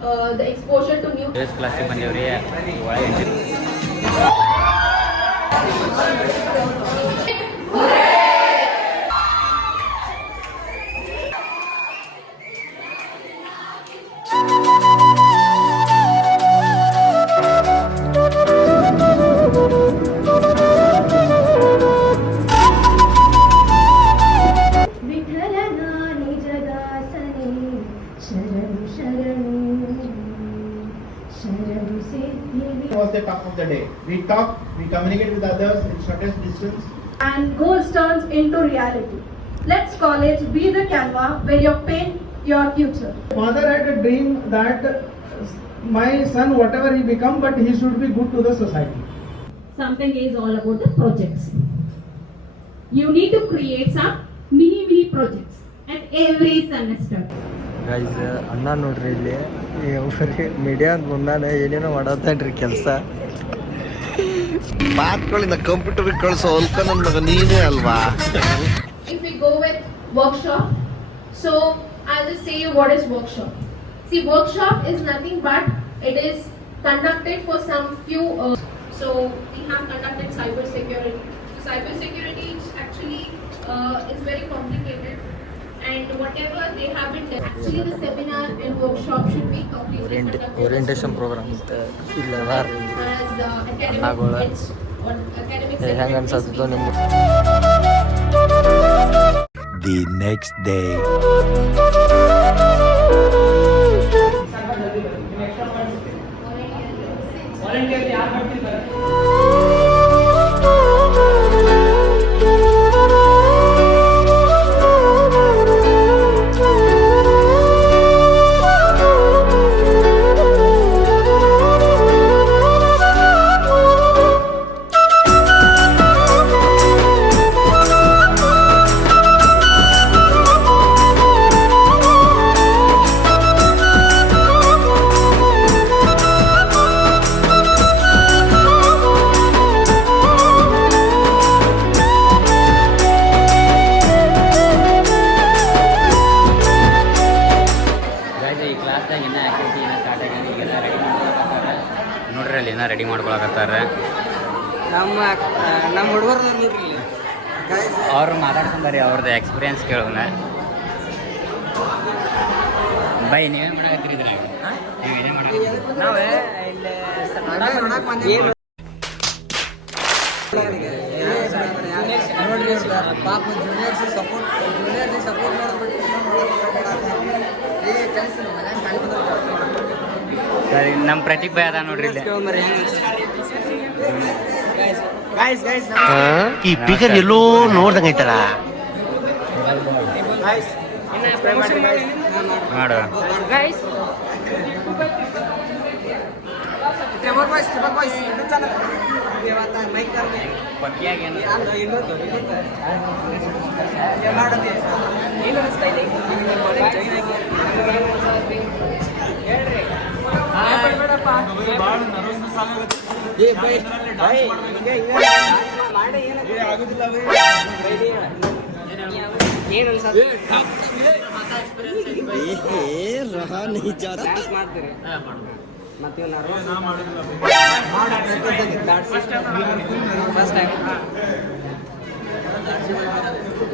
the exposure to new ಕ್ಲಾಸಿಗೆ ಬಂದೇವ್ರಿ. Was the talk of the day. We talk, we communicate with others in shortest distance. and goals turns into reality. Let's college be the Canva where you paint your future. Father had a dream that my son, whatever he become, but he should be good to the society. Something is all about the projects. You need to create some mini projects at every semester. Guys ಅಣ್ಣ ನೋಡ್ರಿ ಇಲ್ಲಿ ಬರೀ media ಅಂತ ಮುಂದಾನೆ ಏನೇನೋ ಮಾಡತ್ತಾನ್ರಿ ಕೆಲಸ. ಮಾತ್ಗಳಿಂದ computer ಕಳಿಸೋ ಅಲ್ಕ ನನ್ನ ಮಗ ನೀನೇ ಅಲ್ವಾ. If we go with workshop, so I'll just say you what is workshop. See, workshop is nothing but it is conducted for some few. So we have conducted cyber security. Cyber security actually is very complicated, and whatever they have been done, actually the seminar and workshop should be completely conducted orientation program ಅಂತ ಇಲ್ಲ as ಅಣ್ಣಗಳು. academic ಹೆಂಗೆ ಅನ್ಸತ್ತೋ ನಿಮ್ಗೆ? The next day. ನೋಡ್ರಿ ಅಲ್ಲಿ ಏನೋ ready ಮಾಡ್ಕೊಳಕತ್ತಾರ. ನಮ್ಮ ಹುಡುಗರು ನೋಡ್ರಿ ಅವ್ರು ಮಾತಾಡ್ಕೊಂಡಾರಿ ಅವ್ರದ್ದು ಎಕ್ಸ್ಪೀರಿಯನ್ಸ್ ಕೇಳೋಣ. ಬೈ ನೀವೇನು ಮಾಡಕತ್ತೀರಿ ಇದ್ರಾಗ? ನೀವೇನೇ ಮಾಡಕತ್ತೀರಿ? ನಾವೇ ನೋಡ್ರಿ ಪಾಪ ಜೂನಿಯರ್ಸ್ ಸಪೋರ್ಟ್ ಮಾಡ್ಬಿಟ್ಟು ಸರಿ, ನಮ್ಮ ಪ್ರತೀಕ್ ಬೈ ಅದ ನೋಡ್ರಿ ಇಲ್ಲಿ. ಈ ಪಿಗರ್ ಎಲ್ಲೋ ನೋಡ್ದಂಗೈತಲ್ಲ. ಮಾಡು.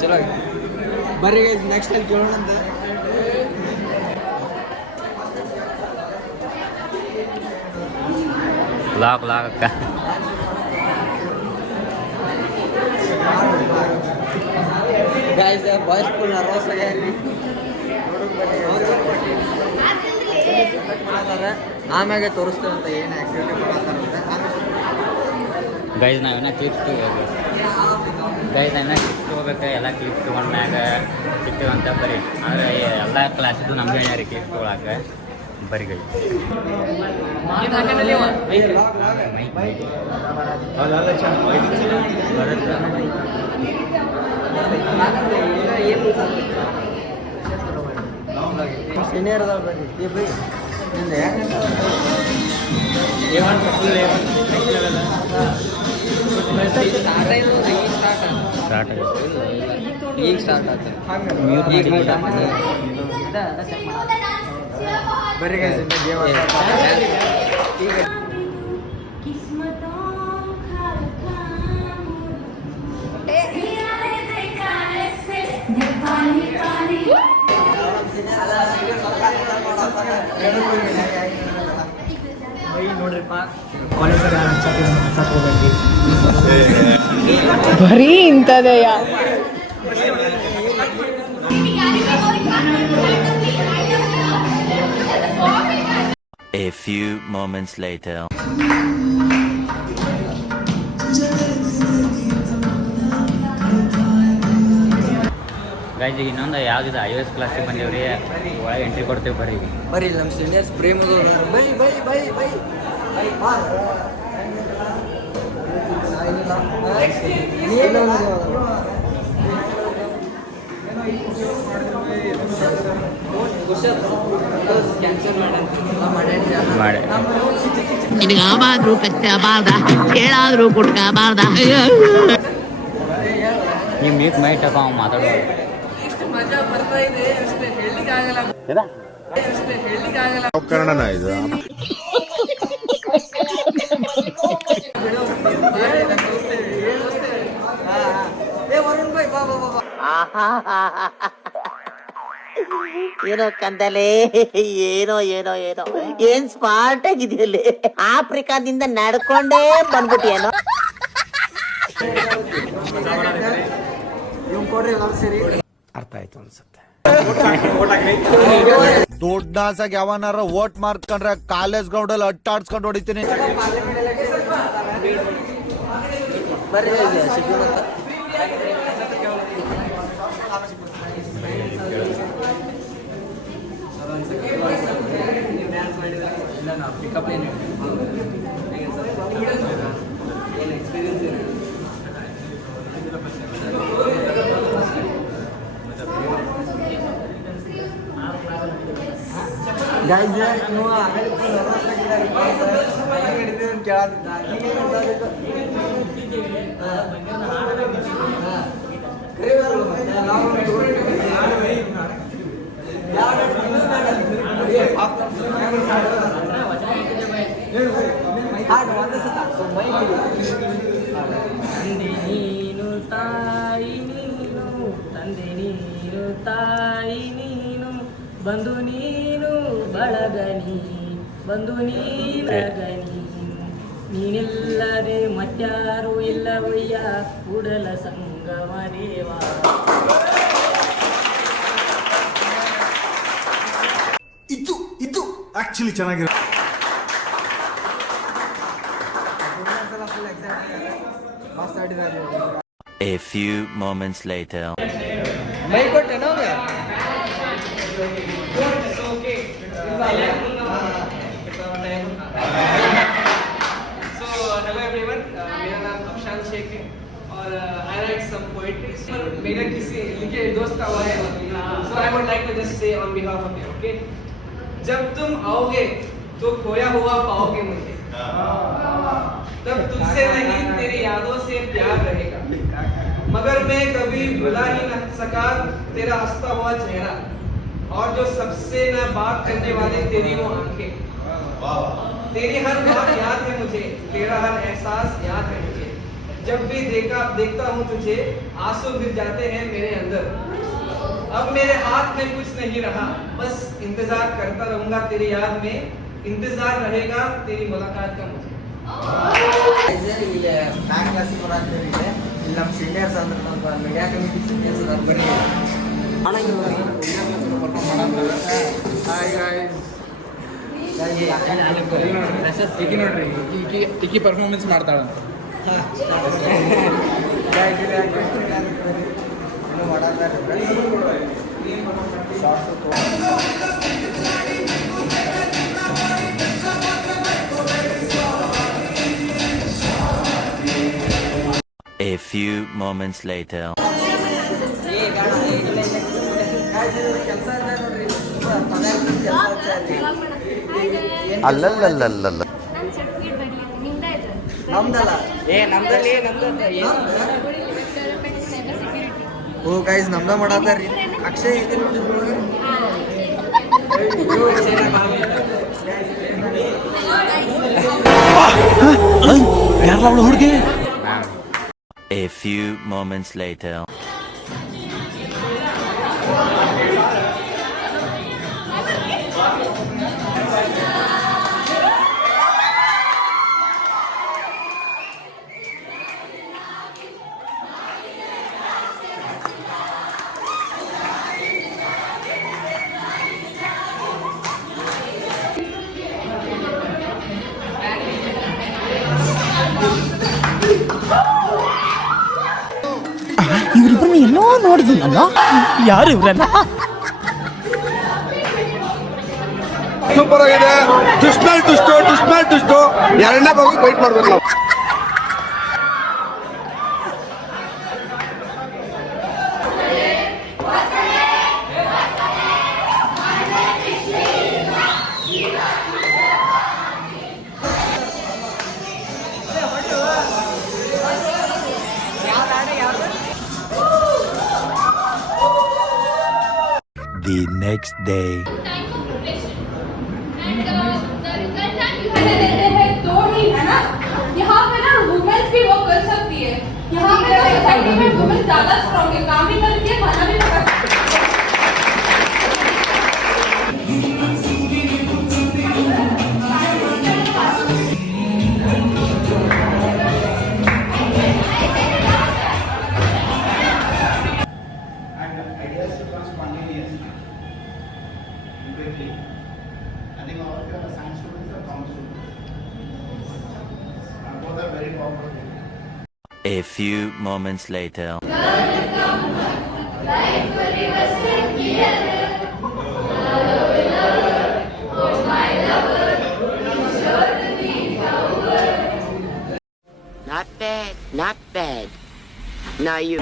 ಚಲೋ ಬರ್ರಿ ನೆಕ್ಸ್ಟ್ ಅಲ್ಲಿ ಕೇಳೋಣ ಅಂತ. ಲಾಕ್ ಅಕ್ಕ. ಗೈಸ್ ಬಾಯ್ಸ್ ಫುಲ್ ನರ್ವಸ್ ಆಗ್ಯಾರಿ. ಆಮ್ಯಾಗೆ ತೋರಿಸ್ತೇವಂತ ಏನು ಆಕ್ಟಿವಿಟಿ ಮಾಡತ್ತಾರಂತೆ. ಗೈಸ್ ನಾವೇನ ಕ್ಲಿಪ್ಸ್ ತೊಗೋಬೇಕು. ಎಲ್ಲ ಕ್ಲಿಪ್ಸ್ ತೊಗೊಂಡು ಮ್ಯಾಗ ಸಿಗ್ತೀವಂತ ಬರೀ. ಆದರೆ ಎಲ್ಲ ಕ್ಲಾಸಿದ್ದು ನಮಗೆ ಯಾರು ಕ್ಲಿಪ್ಸ್ ತೊಗೊಳಕ್ಕೆ ಬರೀ ಗೈ. ಸೀನಿಯರ್ ಅದಾವ ಬರ್ರಿ. ಬೈ ನಿಂದ ಯಾಕೆ ಸ್ಟಾರ್ಟ್ ಈಗ ಸ್ಟಾರ್ಟ್ ಆಗ್ತದೆ. ಬರ್ರಿ ಗೈಸ್ ಇನ್ನ ಗೇಮ್ ನೋಡ್ರಿಪ್ಪ ಕಾಲೇಜ್ ಬರೀ ಇಂಥದೆಯ A few moments later. Guys ಈಗ ಇನ್ನೊಂದು ಯಾವ್ದಿದೆ IOS ಕ್ಲಾಸಿಗೆ ಬಂದೇವ್ರಿ, ಒಳಗೆ ಎಂಟ್ರಿ ಕೊಡ್ತೇವೆ ಬರ್ರಿ. ಬರ್ರಿ ನಮ್ಮ ಸೀನಿಯರ್ಸ್ ಪ್ರೇಮದು bye bye bye bye bye ಮಾಡಿ ನಿನಗೆ ಆವಾದ್ರೂ ಕಚ್ಚಬಾರ್ದ, ಕೇಳಾದ್ರೂ ಕುಟ್ಕಬಾರ್ದ. ನೀವು ಮೀಟ್ ಮೈಟಪ್ಪ ಅವ್ನು ಮಾತಾಡೋದು. ಕನ್ನಡನ ಇದು ಏನೋ ಕಂದಲೆ, ಏನೋ ಏನೋ ಏನೋ ಏನ್ ಸ್ಮಾರ್ಟ್ ಆಗಿದೆಯಲ್ಲಿ. ಆಫ್ರಿಕಾದಿಂದ ನಡ್ಕೊಂಡೇ ಬಂದ್ಬಿಟ್ಟಿಯೇನೋ. ಅರ್ಥ ಆಯ್ತು ಅನ್ಸುತ್ತೆ. ದೊಡ್ಡಾಸಾಗಿ ಯಾವನಾರ ವೋಟ್ ಮಾಡ್ಕೊಂಡ್ರೆ ಕಾಲೇಜ್ ಗ್ರೌಂಡ್ ಅಲ್ಲಿ ಅಟ್ಟಾಡ್ಸ್ಕೊಂಡು ಹೊಡಿತೀನಿ. ಬರ್ರಿ ಗೈಸ್ ನೀವು ತಂದೆ ನೀನು ತಾಯಿ ನೀನು, ತಂದೆ ನೀನು ತಾಯಿ ನೀನು, ಬಂಧು ನೀನು ಬಳಗ ನೀ, ಬಂಧು ನೀನಗ ನೀನು, ನೀನಿಲ್ಲದೆ ಮತ್ಯಾರು ಇಲ್ಲವಯ್ಯ ಕೂಡಲ ಸಂಗಮ ದೇವ. ಇದು ಆಕ್ಚುಲಿ ಚೆನ್ನಾಗಿರೋ. A few moments later. My ಕೊಟ್ಟೆನೋ So hello everyone, मेरा नाम अफशान शेख है और I write some poetry. मेरा किसी लिखे दोस्त का हुआ है, so I would like to just say on behalf of you, okay? जब तुम आओगे तो खोया हुआ पाओगे मुझे, तब तुझसे नहीं तेरी यादों से प्यार रहेगा, मगर मैं कभी भुला ही न सका तेरा हंसता हुआ चेहरा, और जो सबसे न बात करने वाले तेरी वो आंखें. तेरी हर बात याद है मुझे, तेरा हर एहसास याद है मुझे. जब भी देखता हूँ तुझे आंसू गिर जाते हैं मेरे अंदर. अब मेरे हाथ में कुछ नहीं रहा, बस इंतजार करता रहूंगा तेरी याद में, इंतजार रहेगा तेरी मुलाकात का मुझे. ಇಲ್ಲಿ ಬ್ಯಾಂಕ್ ಕ್ಲಾಸಿಗೆ ಬರೋದು ಇಲ್ಲಿ ನಮ್ಮ ಸೀನಿಯರ್ಸ್ ಅಂದ್ರೆ ನಮ್ಮ ಮೀಡಿಯಾ ಕಮಿಟಿ ಸೀನಿಯರ್ಸ್ ಅದಾರ. ಬರ್ರಿ ಈಕಿ ಪರ್ಫಾರ್ಮೆನ್ಸ್ ಮಾಡ್ತಾಳಂತ. A few moments later. ಅಲ್ಲಲ್ಲಲ್ಲಲ್ಲ ನಮ್ದಲ್ಲ ಓ ಗೈಸ್ ನಮ್ದ ಮಾಡತ್ತಾರ್ರಿ. ಅಕ್ಷಯ್ ಐತೆ ನೋಡ್ರಿ. A few moments later. ಇವರಿಬ್ಬರನ್ನ ಎಲ್ಲೋ ನೋಡಿದ್ದೀನಲ್ಲ, ಯಾರು ಇವರಲ್ಲ? ಸೂಪರ್ ಆಗಿದೆ. ದುಷ್ಟು ಎರಡನೇ ಭಾಗ ವೈಟ್ ಮಾಡ್ಬೇಕು ನಾವು. The next day. यहाँ पे ना वुमेन्स भी वो कर सकती है, यहाँ पे तो सोसाइटी में वुमेन्स ज्यादा स्ट्रॉन्ग है, काम भी करती है, खाना भी पका सकती है। A few moments later. Not bad, not bad. Now you.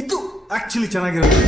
ಇದು ಆಕ್ಚುಲಿ ಚೆನ್ನಾಗಿರುತ್ತೆ.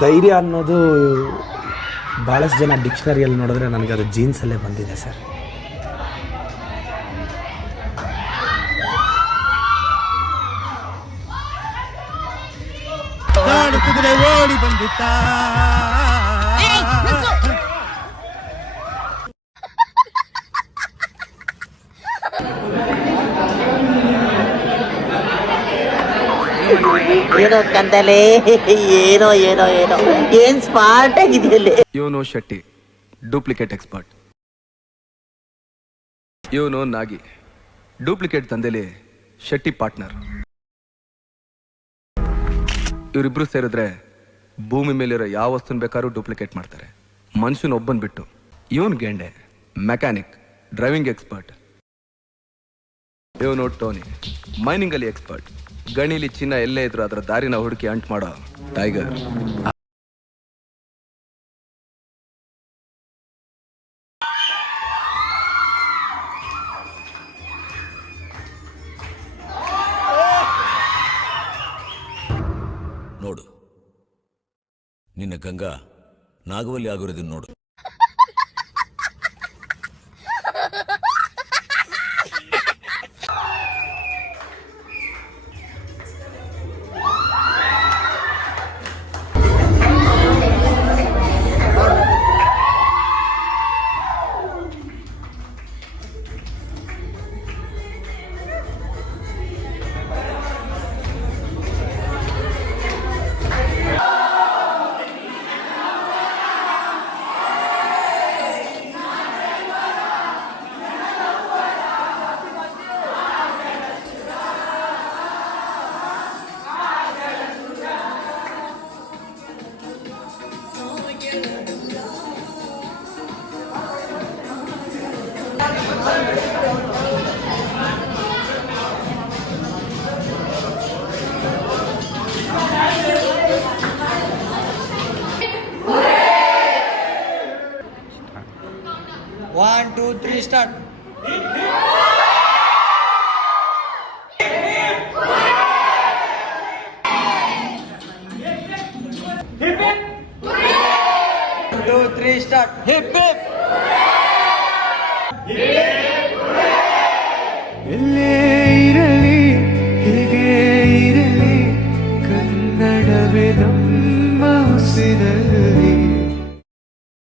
ಧೈರ್ಯ ಅನ್ನೋದು ಭಾಳಷ್ಟು ಜನ ಡಿಕ್ಷನರಿಯಲ್ಲಿ ನೋಡಿದ್ರೆ ನನಗೆ ಅದು ಜೀನ್ಸಲ್ಲೇ ಬಂದಿದೆ ಸರ್. ಓಡಿ ಬಂದಿತ್ತ ಏನೋ ಕಂದಲೆ, ಏನೋ ಏನೋ ಏನೋ ಏನ್ ಸ್ಮಾರ್ಟ್ ಆಗಿದೆಯಲ್ಲ. ಇವನು ಶೆಟ್ಟಿ, ಡೂಪ್ಲಿಕೇಟ್ ಎಕ್ಸ್ಪರ್ಟ್. ಇವನು ನಾಗಿ, ಡೂಪ್ಲಿಕೇಟ್ ದಂಧೆಲಿ ಶೆಟ್ಟಿ ಪಾರ್ಟ್ನರ್. ಇವರಿಬ್ರು ಸೇರಿದ್ರೆ ಭೂಮಿ ಮೇಲಿರೋ ಯಾವ ವಸ್ತುನ ಬೇಕಾದ್ರೂ ಡೂಪ್ಲಿಕೇಟ್ ಮಾಡ್ತಾರೆ, ಮನುಷ್ಯನ ಒಬ್ಬನ್ ಬಿಟ್ಟು. ಇವನ್ ಗೆಂಡೆ, ಮೆಕ್ಯಾನಿಕ್, ಡ್ರೈವಿಂಗ್ ಎಕ್ಸ್ಪರ್ಟ್. ಇವನು ಟೋನಿ, ಮೈನಿಂಗ್ ಅಲ್ಲಿ ಎಕ್ಸ್ಪರ್ಟ್. ಗಣಿಲಿ ಚಿನ್ನ ಎಲ್ಲೇ ಇದ್ರು ಅದರ ದಾರಿನ ಹುಡುಕಿ ಅಂಟ್ ಮಾಡೋ ಟೈಗರ್. ನೋಡು, ನಿನ್ನ ಗಂಗಾ ನಾಗವಲ್ಲಿ ಆಗಿರೋದನ್ನ ನೋಡು. One, two, three, start. One, two, three, start. Hip hip. ಇಲ್ಲಿ